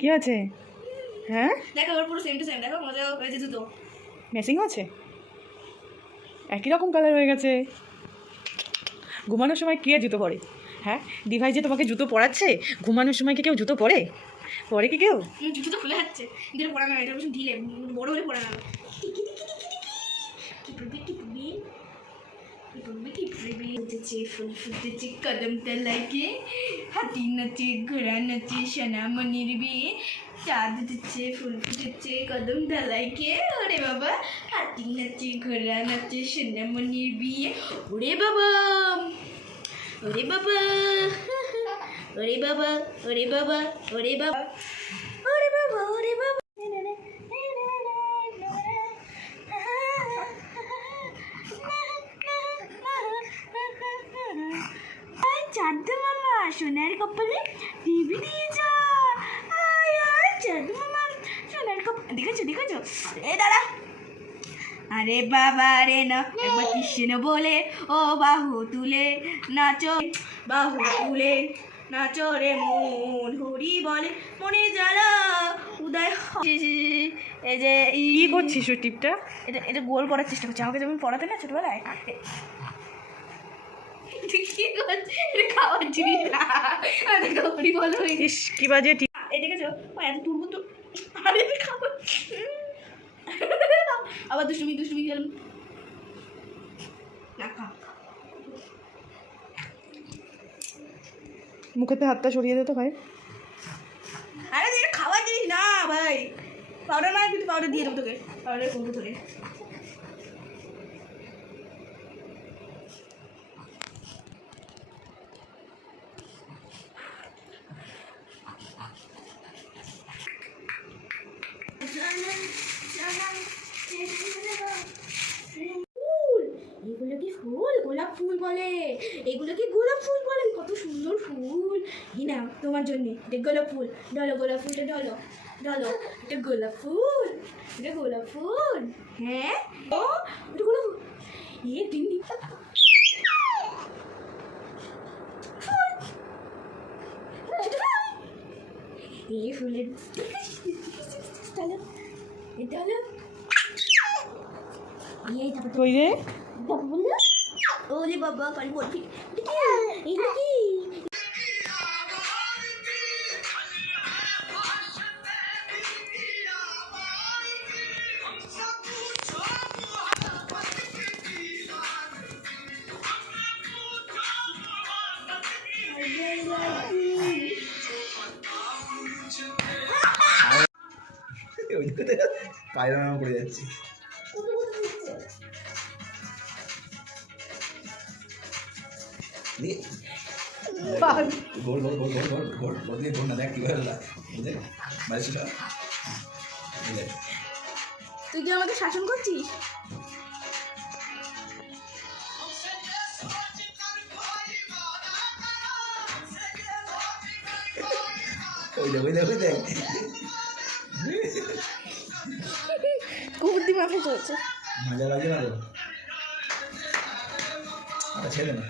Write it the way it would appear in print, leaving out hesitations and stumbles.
কি আছে? হ্যাঁ দেখো ওর পুরো সেম টু সেম, দেখো মজা হয়েছে জুতো। ম্যাচিং আছে, একই রকম কালার হয়ে গেছে। ঘুমানোর সময় কে জুতো পরে? হ্যাঁ, ডিভাইস যে তোমাকে জুতো পরাচ্ছে, ঘুমানোর সময় কি কেউ জুতো পরে? পরে কি কেউ? জুতো তো খুলে যাচ্ছে, কিন্তু পড়া না, এটা বেশ ঢিলে, বড় হলে পড়া না। ফুল ফুটেছে কদম তলাকে, হাতি নাচে ঘোড়া নাচে সোনামণির বিয়ে, চাঁদ উঠেছে ফুল ফুটেছে কদম তলাকে, ওরে বাবা হাতি নাচে ঘোড়া নাচে সোনামণির বিয়ে, ওরে বাবা ওরে বাবা ওরে বাবা ওরে বাবা ওরে বাবা ওরে বাবা ওরে বাবা। চাঁদ মামা সোনার কপালে টিভি দিয়ে যা, চাঁদ মামা সোনার কপালে, দেখেছো দেখেছো? এ দাঁড়া, আরে বাবা রে না একবার কৃষ্ণ বলে ও বাহু তুলে নাচো, বাহু তুলে নাচো রে মন, হরি বলে মনে জ্বালা উদয়। এই যে কি করছিস ওই টিপটা? এটা এটা গোল করার চেষ্টা করছি, আমাকে যখন পড়াতে না ছোটবেলায়। কি করছিস? এটা খাওয়ার জিনিস না, হরি বল হয়ে ইস কি বাজে টিপ। এই দেখেছো এত তুলবো তো, আরে খাবার আবার দুষ্টুমি দুষ্টুমি গেলাম না, মুখেতে হাতটা সরিয়ে দে তো ভাই। আরে এটা খাওয়ার জিনিস না ভাই, পাউডার না, কিন্তু পাউডার দিয়ে দেবো তোকে, পাউডার করবো তোকে। এগুলো কি ফুল? গোলাপ ফুল বলে, এগুলো কি গোলাপ ফুল বলে, কত সুন্দর ফুল। এই না তোমার জন্যে, এটা গোলাপ ফুল, ঢলো গোলাপ ফুলটা ঢলো ঢলো, এটা গোলাপ ফুল, এটা গোলাপ ফুল। হ্যাঁ ও এটা গোলাপ ফুল, এ দিন এই ফুলের এটা হলো এই তারপর কই রে? বললো ওরে বাবা কাল বলবি এইটা কি? কায়রা নাম পড়ে যাচ্ছে। গোল গোল গোল গোল গোল গোল বদলে গোল না, দেখ কি হলো বুঝে মারিস না বুঝে। তুই কি আমাকে শাসন করছিস? ওই দেখ ওই দেখ ওই দেখ কুকুরদি মাথায় চলছে, মজা লাগে না তো, ছেলে না।